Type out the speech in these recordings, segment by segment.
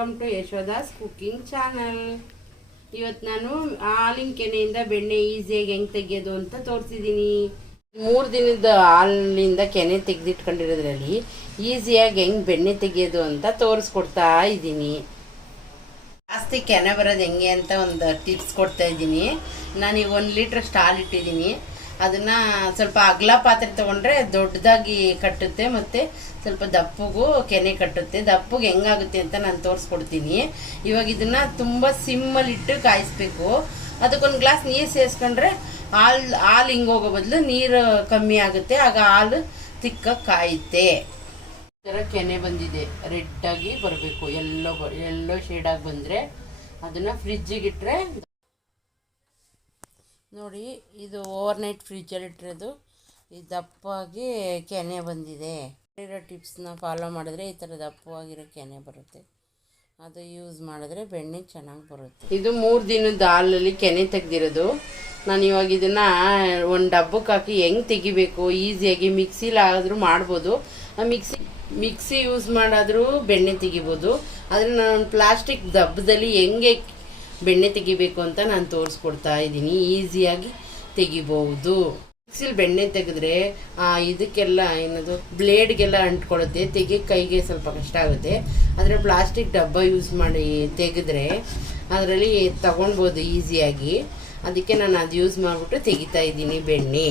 Welcome to Yashoda's cooking channel. ಇವತ್ತು ನಾನು ಹಾಲಿನ ಕೆನೆಯಿಂದ ಬೆಣ್ಣೆ ಈಸಿಯಾಗಿ ಹೆಂಗೆ ತೆಗೆಯೋದು ಅಂತ ತೋರಿಸಿದ್ದೀನಿ. 3 ದಿನದ ಹಾಲಿನಿಂದ ಕೆನೆ ತೆಗೆದಿಟ್ಕೊಂಡಿರೋದ್ರಲ್ಲಿ ಈಸಿಯಾಗಿ ಹೆಂಗೆ ಬೆಣ್ಣೆ ತೆಗೆಯೋದು ಅಂತ ತೋರಿಸ್ಕೊಡ್ತಾ ಇದ್ದೀನಿ. ಜಾಸ್ತಿ ಕೆನೆ ಬರೋದು ಹೆಂಗೆ ಅಂತ ಒಂದು ಟಿಪ್ಸ್ ಕೊಡ್ತಾ ಇದ್ದೀನಿ. ನಾನೀಗ 1 ಲೀಟ್ರ್ ಹಾಲು ಇಟ್ಟಿದ್ದೀನಿ. ಅದನ್ನು ಸ್ವಲ್ಪ ಅಗಲ ಪಾತ್ರೆ ತೊಗೊಂಡ್ರೆ ದೊಡ್ಡದಾಗಿ ಕಟ್ಟುತ್ತೆ ಮತ್ತು ಸ್ವಲ್ಪ ದಪ್ಪಗೂ ಕೆನೆ ಕಟ್ಟುತ್ತೆ. ದಪ್ಪಗೆ ಹೆಂಗಾಗುತ್ತೆ ಅಂತ ನಾನು ತೋರಿಸ್ಕೊಡ್ತೀನಿ. ಇವಾಗ ಇದನ್ನು ತುಂಬ ಸಿಮ್ಮಲ್ಲಿಟ್ಟು ಕಾಯಿಸ್ಬೇಕು. ಅದಕ್ಕೊಂದು ಗ್ಲಾಸ್ ನೀರು ಸೇರಿಸ್ಕೊಂಡ್ರೆ ಹಾಲು ಹಿಂಗೋಗೋ ಬದಲು ನೀರು ಕಮ್ಮಿ ಆಗುತ್ತೆ, ಆಗ ಹಾಲು ತಿಕ್ಕಾಗಿ ಕಾಯುತ್ತೆ. ಈ ಥರ ಕೆನೆ ಬಂದಿದೆ, ರೆಡ್ಡಾಗಿ ಬರಬೇಕು, ಎಲ್ಲೋ ಶೇಡಾಗಿ ಬಂದರೆ ಅದನ್ನು ಫ್ರಿಜ್ಜಿಗಿಟ್ರೆ ನೋಡಿ. ಇದು ಓವರ್ನೈಟ್ ಫ್ರಿಜ್ಜಲ್ಲಿ ಇಟ್ಟಿರೋದು. ಈ ದಪ್ಪಾಗಿ ಕೆನೆ ಬಂದಿದೆ. ಇರೋ ಟಿಪ್ಸ್ನ ಫಾಲೋ ಮಾಡಿದ್ರೆ ಈ ಥರ ದಪ್ಪವಾಗಿರೋ ಕೆನೆ ಬರುತ್ತೆ. ಅದು ಯೂಸ್ ಮಾಡಿದ್ರೆ ಬೆಣ್ಣೆ ಚೆನ್ನಾಗಿ ಬರುತ್ತೆ. ಇದು 3 ದಿನದ ಹಾಲಲ್ಲಿ ಕೆನೆ ತೆಗೆದಿರೋದು. ನಾನು ಇವಾಗ ಇದನ್ನು ಒಂದು ಡಬ್ಬಕ್ಕೆ ಹಾಕಿ ಹೆಂಗೆ ತೆಗಿಬೇಕು ಈಸಿಯಾಗಿ ಮಿಕ್ಸಿಲಾದರೂ ಮಾಡ್ಬೋದು. ಮಿಕ್ಸಿ ಯೂಸ್ ಮಾಡಾದರೂ ಬೆಣ್ಣೆ ತೆಗಿಬೋದು. ಆದರೆ ನಾನು ಪ್ಲಾಸ್ಟಿಕ್ ದಬ್ಬದಲ್ಲಿ ಹೆಂಗೆ ಬೆಣ್ಣೆ ತೆಗಿಬೇಕು ಅಂತ ನಾನು ತೋರಿಸ್ಕೊಡ್ತಾ ಇದ್ದೀನಿ. ಈಸಿಯಾಗಿ ತೆಗಿಬಹುದು. ಮಿಕ್ಸಿಲಿ ಬೆಣ್ಣೆ ತೆಗೆದ್ರೆ ಇದಕ್ಕೆಲ್ಲ ಏನದು ಬ್ಲೇಡ್ಗೆಲ್ಲ ಅಂಟ್ಕೊಳ್ಳುತ್ತೆ, ಕೈಗೆ ಸ್ವಲ್ಪ ಕಷ್ಟ ಆಗುತ್ತೆ. ಆದರೆ ಪ್ಲಾಸ್ಟಿಕ್ ಡಬ್ಬ ಯೂಸ್ ಮಾಡಿ ತೆಗೆದ್ರೆ ಅದರಲ್ಲಿ ತಗೊಳ್ಬೋದು ಈಸಿಯಾಗಿ. ಅದಕ್ಕೆ ನಾನು ಅದು ಯೂಸ್ ಮಾಡಿಬಿಟ್ಟು ತೆಗಿತಾ ಇದ್ದೀನಿ ಬೆಣ್ಣೆ.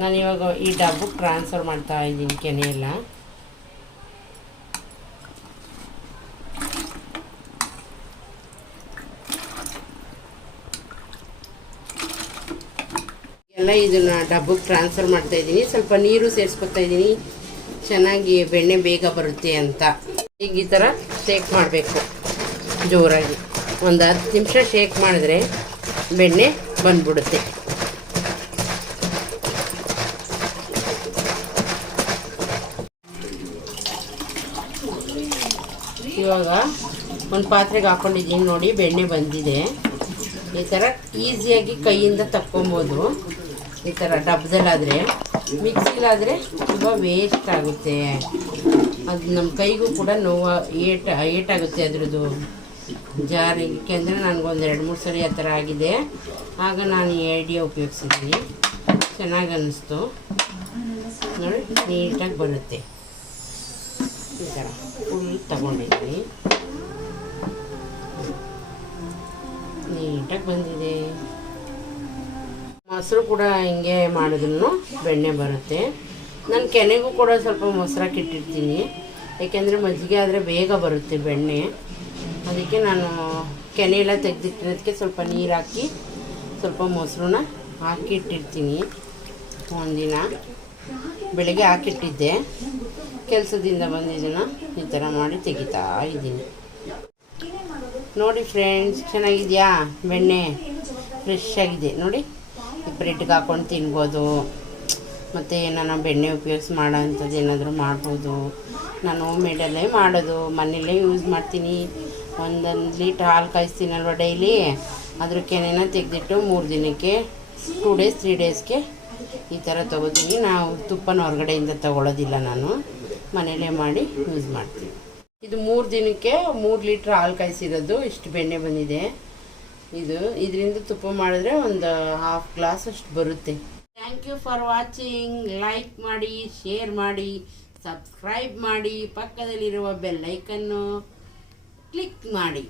ನಾನು ಇವಾಗ ಈ ಡಬ್ಬಕ್ಕೆ ಟ್ರಾನ್ಸ್ಫರ್ ಮಾಡ್ತಾ ಇದ್ದೀನಿ ಕೆನೆ ಎಲ್ಲ. ಎಲ್ಲ ಇದನ್ನ ಡಬ್ಬಕ್ಕೆ ಟ್ರಾನ್ಸ್ಫರ್ ಮಾಡ್ತಾ ಇದ್ದೀನಿ. ಸ್ವಲ್ಪ ನೀರು ಸೇರಿಸ್ಕೊತಾ ಇದ್ದೀನಿ, ಚೆನ್ನಾಗಿ ಬೆಣ್ಣೆ ಬೇಗ ಬರುತ್ತೆ ಅಂತ. ಈಗ ಈ ಥರ ಶೇಕ್ ಮಾಡಬೇಕು ಜೋರಾಗಿ. ಒಂದು 10 ನಿಮಿಷ ಶೇಕ್ ಮಾಡಿದ್ರೆ ಬೆಣ್ಣೆ ಬಂದ್ಬಿಡುತ್ತೆ. ಇವಾಗ ಒಂದು ಪಾತ್ರೆಗೆ ಹಾಕ್ಕೊಂಡಿದ್ದೀನಿ ನೋಡಿ, ಬೆಣ್ಣೆ ಬಂದಿದೆ. ಈ ಥರ ಈಸಿಯಾಗಿ ಕೈಯಿಂದ ತಕ್ಕೊಬೋದು. ಈ ಥರ ಡಬ್ಬದಲ್ಲಾದರೆ, ಮಿಕ್ಸಿಲಾದರೆ ತುಂಬ ವೇಸ್ಟ್ ಆಗುತ್ತೆ. ಅದು ನಮ್ಮ ಕೈಗೂ ಕೂಡ ನೋವು ಏಟಾಗುತ್ತೆ ಅದ್ರದ್ದು ಜಾರಿಗೆ. ಅಂದರೆ ನನಗೊಂದು 2-3 ಸರಿ ಆ ಥರ ಆಗಿದೆ. ಆಗ ನಾನು ಈ ಐಡಿಯಾ ಉಪಯೋಗಿಸಿದ್ದೀನಿ, ಚೆನ್ನಾಗಿ ಅನ್ನಿಸ್ತು ನೋಡಿ. ನೀಟಾಗಿ ಬರುತ್ತೆ. ಈ ಥರ ಫುಲ್ ತಗೊಂಡಿದ್ದೀನಿ, ನೀಟಾಗಿ ಬಂದಿದೆ. ಮೊಸರು ಕೂಡ ಹಿಂಗೆ ಮಾಡಿದ್ರು ಬೆಣ್ಣೆ ಬರುತ್ತೆ. ನಾನು ಕೆನೆಗೂ ಕೂಡ ಸ್ವಲ್ಪ ಮೊಸರಾಕಿ ಇಟ್ಟಿರ್ತೀನಿ, ಯಾಕೆಂದರೆ ಮಜ್ಜಿಗೆ ಆದರೆ ಬೇಗ ಬರುತ್ತೆ ಬೆಣ್ಣೆ. ಅದಕ್ಕೆ ನಾನು ಕೆನೆ ಎಲ್ಲ ತೆಗೆದಿಟ್ಟಿರೋದಕ್ಕೆ ಸ್ವಲ್ಪ ನೀರು ಹಾಕಿ ಸ್ವಲ್ಪ ಮೊಸರನ್ನ ಹಾಕಿಟ್ಟಿರ್ತೀನಿ. ಒಂದಿನ ಬೆಳಗ್ಗೆ ಹಾಕಿಟ್ಟಿದ್ದೆ, ಕೆಲಸದಿಂದ ಬಂದಿದ್ದನ್ನು ಈ ಥರ ಮಾಡಿ ತೆಗಿತಾ ಇದ್ದೀನಿ ನೋಡಿ. ಫ್ರೆಂಡ್ಸ್, ಚೆನ್ನಾಗಿದೆಯಾ ಬೆಣ್ಣೆ? ಫ್ರೆಶ್ ಆಗಿದೆ ನೋಡಿ. ಬ್ರೆಡ್ಗೆ ಹಾಕ್ಕೊಂಡು ತಿನ್ಬೋದು, ಮತ್ತು ಏನಾರ ಬೆಣ್ಣೆ ಉಪಯೋಗಿಸಿ ಮಾಡೋ ಅಂಥದ್ದು ಏನಾದರೂ ಮಾಡ್ಬೋದು. ನಾನು ಹೋಮ್ ಮೇಡಲ್ಲೇ ಮಾಡೋದು, ಮನೆಯಲ್ಲೇ ಯೂಸ್ ಮಾಡ್ತೀನಿ. 1 ಲೀಟ್ರ್ ಹಾಲು ಕಾಯಿಸ್ತೀನಲ್ವ ಡೈಲಿ, ಅದ್ರ ಕೆನೆನ ತೆಗೆದಿಟ್ಟು 3 ದಿನಕ್ಕೆ 2 ಡೇಸ್ 3 ಡೇಸ್ಗೆ ಈ ಥರ ತೊಗೋತೀನಿ. ನಾವು ತುಪ್ಪನ ಹೊರಗಡೆಯಿಂದ ತೊಗೊಳೋದಿಲ್ಲ, ನಾನು ಮನೆಯಲ್ಲೇ ಮಾಡಿ ಯೂಸ್ ಮಾಡ್ತೀನಿ. ಇದು 3 ದಿನಕ್ಕೆ 3 ಲೀಟ್ರ್ ಹಾಲು ಕಾಯಿಸಿರೋದು. ಇಷ್ಟು ಬೆಣ್ಣೆ ಬಂದಿದೆ. ಇದರಿಂದ ತುಪ್ಪ ಮಾಡಿದ್ರೆ ಒಂದು 1/2 ಗ್ಲಾಸ್ ಅಷ್ಟು ಬರುತ್ತೆ. Thank you for watching. Like ಮಾಡಿ, ಶೇರ್ ಮಾಡಿ, ಸಬ್ಸ್ಕ್ರೈಬ್ ಮಾಡಿ, ಪಕ್ಕದಲ್ಲಿರುವ ಬೆಲ್ ಐಕನ್ನು ಕ್ಲಿಕ್ ಮಾಡಿ.